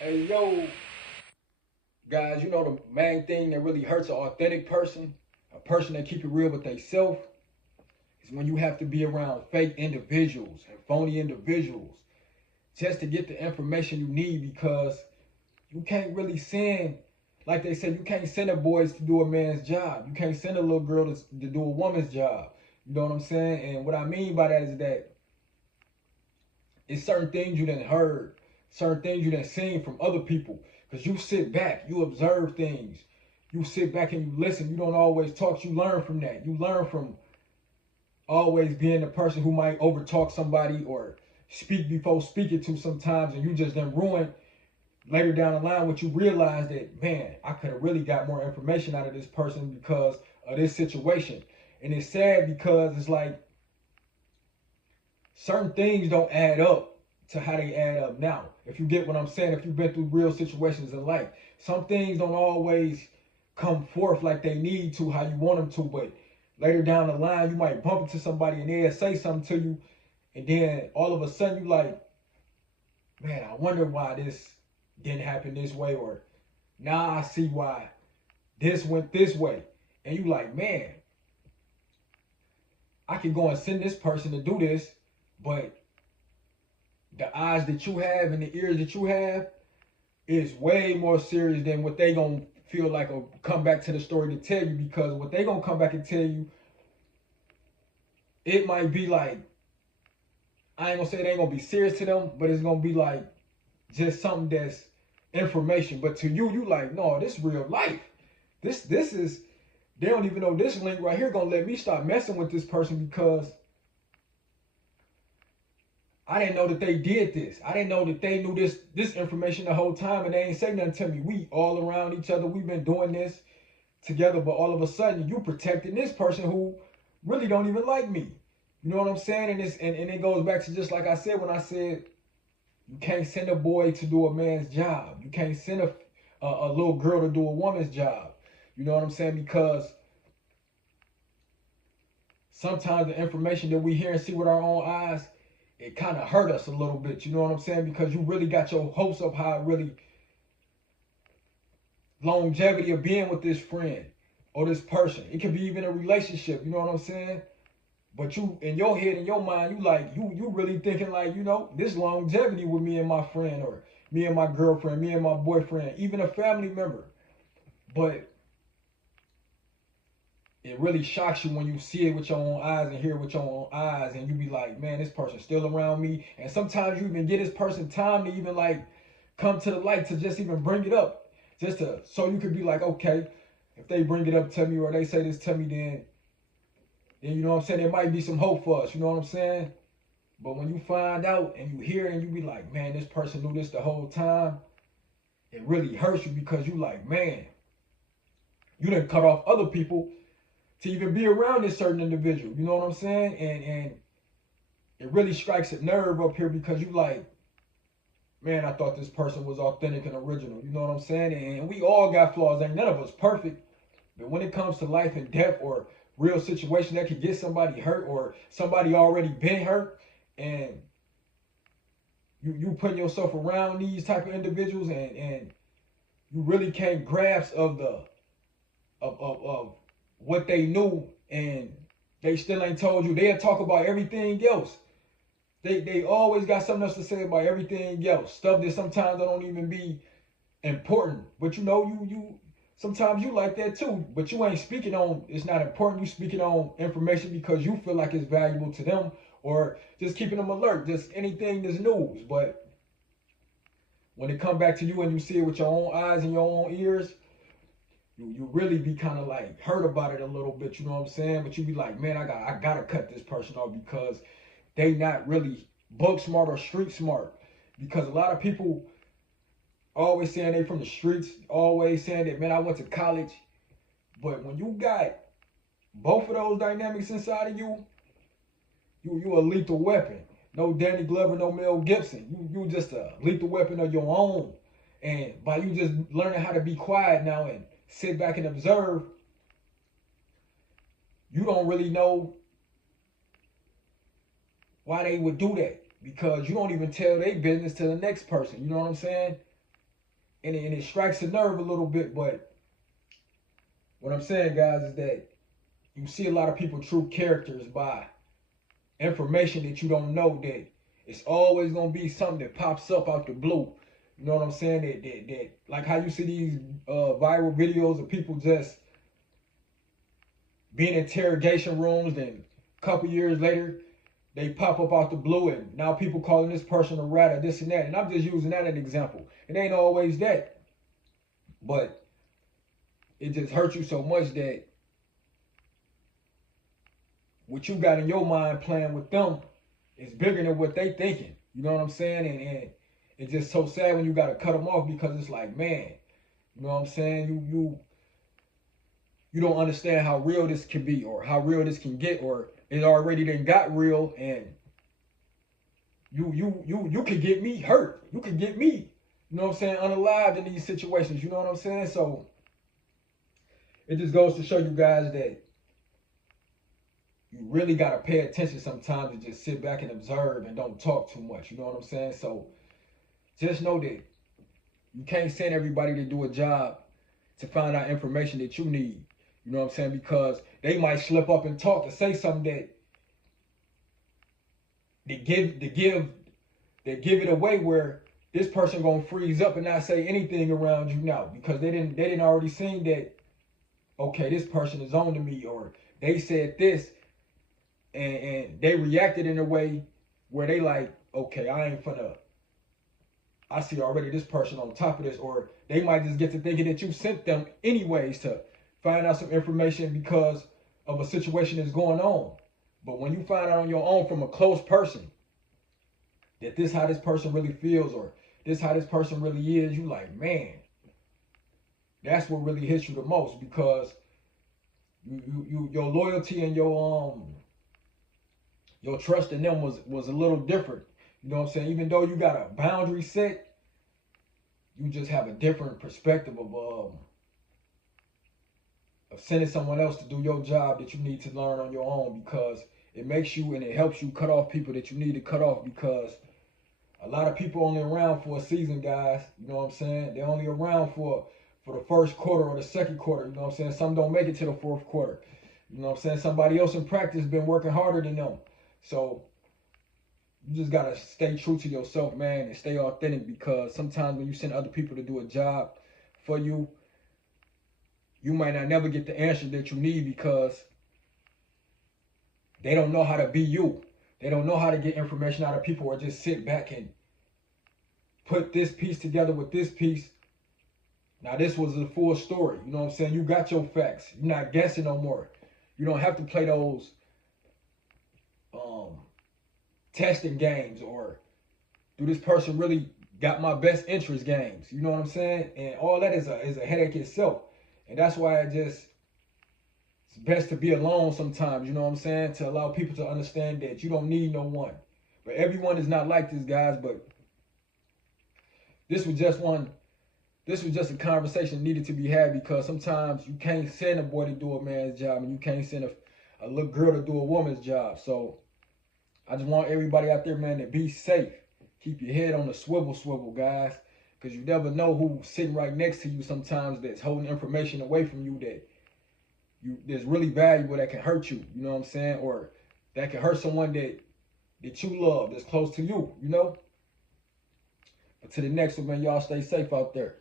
Hey, yo, guys, you know the main thing that really hurts an authentic person, a person that keep it real with themselves, is when you have to be around fake individuals and phony individuals just to get the information you need because you can't really send, like they say, you can't send a boy to do a man's job. You can't send a little girl to do a woman's job. You know what I'm saying? And what I mean by that is that it's certain things you done heard, certain things you done seen from other people. Because you sit back, you observe things. You sit back and you listen. You don't always talk. You learn from that. You learn from always being the person who might overtalk somebody or speak before speaking to sometimes, and you just then ruin later down the line what you realize that, man, I could have really got more information out of this person because of this situation. And it's sad because it's like certain things don't add up to how they add up now. If you get what I'm saying, if you've been through real situations in life, some things don't always come forth like they need to, how you want them to, but later down the line, you might bump into somebody and they'll say something to you, and then all of a sudden you like, man, I wonder why this didn't happen this way, or now I see why this went this way. And you like, man, I can go and send this person to do this, but the eyes that you have and the ears that you have is way more serious than what they gonna feel like or come back to the story to tell you, because what they gonna come back and tell you, it might be like, I ain't gonna say it ain't gonna be serious to them, but it's gonna be like just something that's information. But to you, you like, no, this is real life. This is, they don't even know this link right here gonna let me stop messing with this person because I didn't know that they did this. I didn't know that they knew this information the whole time and they ain't say nothing to me. We all around each other. We've been doing this together, but all of a sudden you protecting this person who really don't even like me. You know what I'm saying? And it goes back to just like I said when I said you can't send a boy to do a man's job. You can't send a little girl to do a woman's job. You know what I'm saying? Because sometimes the information that we hear and see with our own eyes, it kind of hurt us a little bit. You know what I'm saying? Because you really got your hopes up how it really longevity of being with this friend or this person. It could be even a relationship. You know what I'm saying? But you in your head, in your mind, you like you really thinking like, this longevity with me and my friend, or me and my girlfriend, me and my boyfriend, even a family member. But it really shocks you when you see it with your own eyes and hear it with your own eyes, and you be like, man, this person's still around me. And sometimes you even get this person time to even like come to the light to just even bring it up, just to so you could be like, okay, if they bring it up to me or they say this to me, then you know what I'm saying, there might be some hope for us. You know what I'm saying? But when you find out and you hear and you be like, man, this person knew this the whole time, it really hurts you because you like, man, you didn't cut off other people to even be around this certain individual. You know what I'm saying? And it really strikes a nerve up here because you like, man, I thought this person was authentic and original. You know what I'm saying? And we all got flaws. Ain't none of us perfect. But when it comes to life and death or real situation that could get somebody hurt or somebody already been hurt, and you putting yourself around these type of individuals, and you really can't grasp of the of what they knew, and they still ain't told you. They'll talk about everything else. They always got something else to say about everything else. Stuff that sometimes don't even be important. But you sometimes you like that too. But you ain't speaking on it's not important. You speaking on information because you feel like it's valuable to them, or just keeping them alert. Just anything that's news. But when it come back to you and you see it with your own eyes and your own ears, you really be kind of like hurt about it a little bit, you know what I'm saying? But you be like, man, I gotta cut this person off because they not really book smart or street smart. Because a lot of people always saying they from the streets, always saying that, man, I went to college. But when you got both of those dynamics inside of you, you a lethal weapon. No Danny Glover, no Mel Gibson. You just a lethal weapon of your own. And by you just learning how to be quiet now and sit back and observe, you don't really know why they would do that, because you don't even tell their business to the next person. You know what I'm saying? and it strikes a nerve a little bit. But what I'm saying, guys, is that you see a lot of people true characters by information that you don't know, that it's always gonna be something that pops up out the blue. You know what I'm saying? That like how you see these viral videos of people just being in interrogation rooms, and a couple years later they pop up out the blue, and now people calling this person a rat or this and that. And I'm just using that as an example. It ain't always that, but it just hurts you so much that what you got in your mind playing with them is bigger than what they thinking. You know what I'm saying? And it's just so sad when you got to cut them off, because it's like, man, you know what I'm saying? You don't understand how real this can be, or how real this can get, or it already done got real, and you could get me hurt. You could get me, you know what I'm saying, unalived in these situations. You know what I'm saying? So it just goes to show you guys that you really got to pay attention sometimes, and just sit back and observe and don't talk too much. You know what I'm saying? So just know that you can't send everybody to do a job to find out information that you need. You know what I'm saying? Because they might slip up and talk to say something that they give it away, where this person gonna freeze up and not say anything around you now, because they didn't already seen that, okay, this person is on to me, or they said this, and they reacted in a way where they like, okay, I see already this person on top of this. Or they might just get to thinking that you sent them anyways to find out some information because of a situation that's going on. But when you find out on your own from a close person that this how this person really feels, or this how this person really is, you like, man, that's what really hits you the most, because your loyalty and your trust in them was a little different. You know what I'm saying? Even though you got a boundary set, you just have a different perspective of sending someone else to do your job that you need to learn on your own, because it makes you and it helps you cut off people that you need to cut off. Because a lot of people only around for a season, guys. You know what I'm saying? They're only around for the first quarter or the second quarter. You know what I'm saying? Some don't make it to the fourth quarter. You know what I'm saying? Somebody else in practice been working harder than them. So you just gotta stay true to yourself, man, and stay authentic, because sometimes when you send other people to do a job for you, you might not never get the answer that you need, because they don't know how to be you. They don't know how to get information out of people, or just sit back and put this piece together with this piece. Now this was a full story. You know what I'm saying? You got your facts. You're not guessing no more. You don't have to play those testing games, or do this person really got my best interest games. You know what I'm saying? And all that is a headache itself. And that's why it's best to be alone sometimes, you know what I'm saying? To allow people to understand that you don't need no one. But everyone is not like this, guys. But this was just a conversation needed to be had, because sometimes you can't send a boy to do a man's job, and you can't send a little girl to do a woman's job. So I just want everybody out there, man, to be safe. Keep your head on the swivel, guys. Because you never know who's sitting right next to you sometimes that's holding information away from you that's really valuable, that can hurt you. You know what I'm saying? Or that can hurt someone that you love, that's close to you, you know? But to the next one, man, y'all stay safe out there.